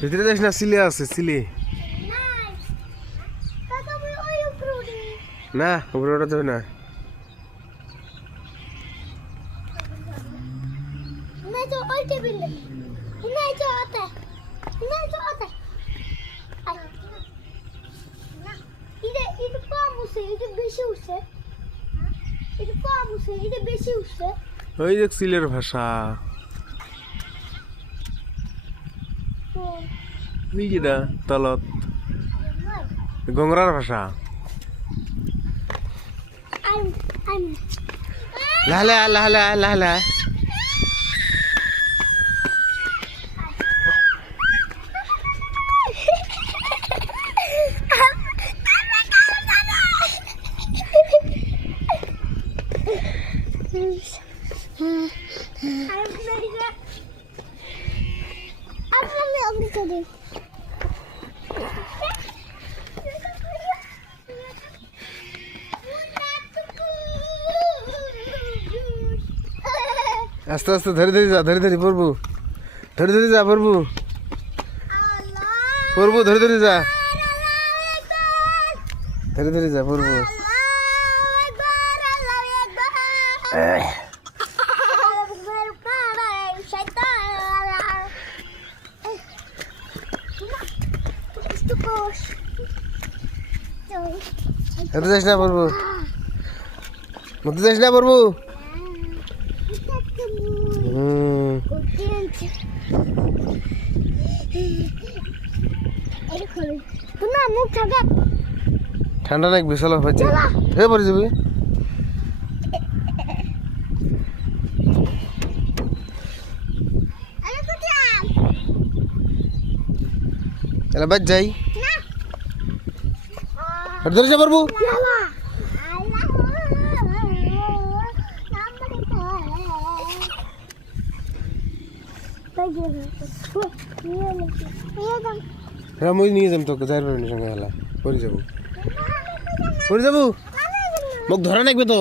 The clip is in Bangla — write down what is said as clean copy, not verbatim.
ভিতরে যাস না, সিলে আছে সিলে। না উপরে ওটা যাবে না। ওই দেখ সিলের ভাষা, ওই যেটা তলত গঙ্গরার ভাষা। লাহলা লাহলা লাহলা আস্তে আস্তে ধরে ধরে যা, ধরে ধরে পড়বো, ধরে ধরে যা পড়বো, পড়বো ধরে ধরে যা, ধরে ধরে যা পড়বো। মধ্যে যাস না পড়বো, মধ্যে যাস না পড়বো। ঠান্ডা লাগবে, চলো হচ্ছে হে পরে যাবি। তাহলে বাদ যাই, ধরে যা পারবো। হ্যাঁ মই নিয়ে যাম তোকে, যাই পারবি সঙ্গে হেলা পরে যাবো, পরে যাবো। মোক ধরা লাগবে তো।